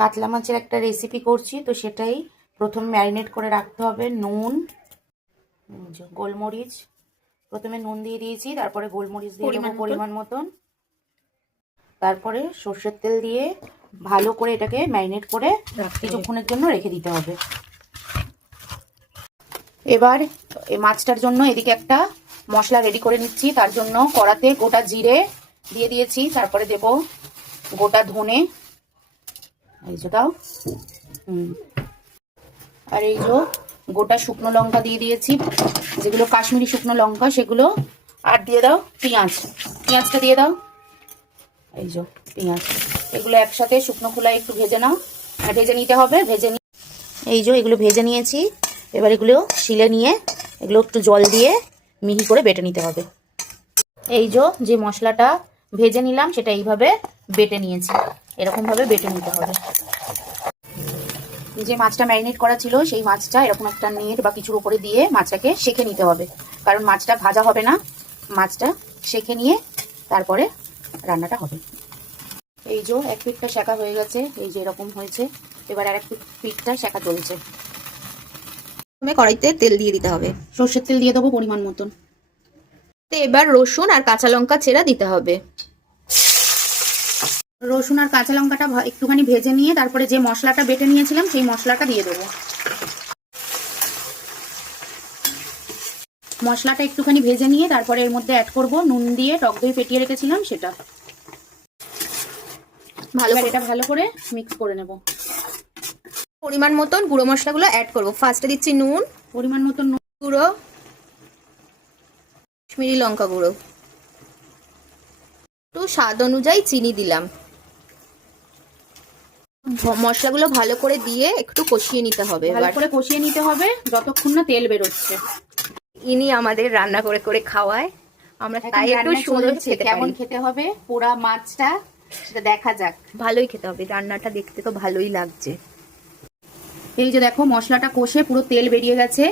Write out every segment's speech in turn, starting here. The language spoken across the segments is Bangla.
কাতলা মাছের একটা রেসিপি করছি, তো সেটাই প্রথমে ম্যারিনেট করে রাখতে হবে। নুন, গোলমরিচ, প্রথমে নুন দিয়ে দিয়েছি, তারপরে গোলমরিচ দিয়ে দেবো পরিমাণ মতন, তারপরে সর্ষের তেল দিয়ে ভালো করে এটাকে ম্যারিনেট করে কিছুক্ষণের জন্য রেখে দিতে হবে। এবার এই মাছটার জন্য এদিকে একটা মশলা রেডি করে নিচ্ছি। তার জন্য কড়াতে গোটা জিরে দিয়ে দিয়েছি, তারপরে দেব গোটা ধনে, এই যে দাও, আর এই যে গোটা শুকনো লঙ্কা দিয়ে দিয়েছি, যেগুলো কাশ্মীরি শুকনো লঙ্কা সেগুলো। আর দিয়ে দাও পেঁয়াজটা দিয়ে দাও, এই যে পেঁয়াজ, এগুলো একসাথে শুকনো খোলায় একটু ভেজে নাও, ভেজে নিতে হবে। এই যে এগুলো ভেজে নিয়েছি, এবার এগুলো শিলে নিয়ে এগুলো একটু জল দিয়ে মিহি করে বেটে নিতে হবে। এই যে মশলাটা ভেজে নিলাম সেটা এইভাবে বেটে নিয়েছি, এরকমভাবে বেটে নিতে হবে। যে মাছটা ম্যারিনেট করা ছিল সেই মাছটা এরকম একটা নেট বা কিছুর উপরে দিয়ে মাছটাকে সেঁকে নিতে হবে, কারণ মাছটা ভাজা হবে না, মাছটা সেঁকে নিয়ে তারপরে রান্নাটা হবে। এই যে এক পিঠটা সেঁকা হয়ে গেছে, এই যে এরকম হয়েছে। এবার আর এক পিঠটা সেঁকা চলছে। কড়াইতে তেল দিয়ে দিতে হবে, সর্ষের তেল দিয়ে দেবো পরিমাণ মতন। এবার রসুন আর কাঁচা লঙ্কা চেরা দিতে হবে। রসুন আর কাঁচা লঙ্কাটা একটুখানি ভেজে নিয়ে তারপরে যে মশলাটা বেটে নিয়েছিলাম সেই মশলাটা দিয়ে দেবো। মশলাটা একটুখানি ভেজে নিয়ে তারপরে এর মধ্যে অ্যাড করব নুন দিয়ে টক দই ফেটিয়ে রেখেছিলাম সেটা। এটা ভালো করে মিক্স করে নেব। পরিমাণ মতন গুঁড়ো মশলাগুলো অ্যাড করব। ফার্স্টে দিচ্ছি নুন, পরিমাণ মতন গুঁড়ো, কাশ্মীরি লঙ্কা গুঁড়ো, একটু স্বাদ অনুযায়ী চিনি দিলাম। মশলাগুলো ভালো করে দিয়ে একটু কষিয়ে নিতে হবে, ভালো করে কষিয়ে নিতে হবে যতক্ষণ না তেল বেরোচ্ছে। ইনি আমাদের রান্না করে করে খাওয়ায়, আমরা তাই একটু সুন্দর খেতে কেমন খেতে হবে পোড়া মাছটা সেটা দেখা যাক। ভালোই খেতে হবে, রান্নাটা দেখতে তো ভালোই লাগছে। এই যে দেখো মশলাটা কষে পুরো তেল বেরিয়ে গেছে,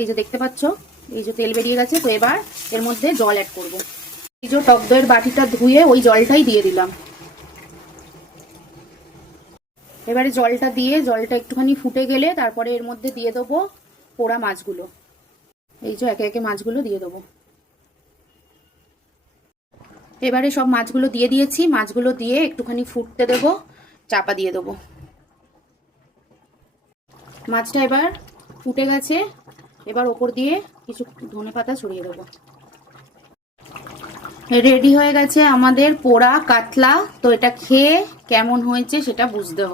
এই যে দেখতে পাচ্ছ, এই যে তেল বেরিয়ে গেছে। তো এবার এর মধ্যে জল অ্যাড করব। এই যে টক দইয়ের বাটিটা ধুয়ে ওই জলটাই দিয়ে দিলাম। এবারে জলটা দিয়ে জলটা একটুখানি ফুটে গেলে তারপরে এর মধ্যে দিয়ে দেবো পোড়া মাছগুলো। এই যে একে একে মাছগুলো দিয়ে দেবো। এবারে সব মাছগুলো দিয়ে দিয়েছি, মাছগুলো দিয়ে একটুখানি ফুটতে দেবো, চাপা দিয়ে দেবো। মাছটা এবার ফুটে গেছে, এবার ওপর দিয়ে কিছু ধনেপাতা ছড়িয়ে দেবো। রেডি হয়ে গেছে আমাদের পোড়া কাতলা। তো এটা খেয়ে কেমন হয়েছে সেটা বুঝতে হবে।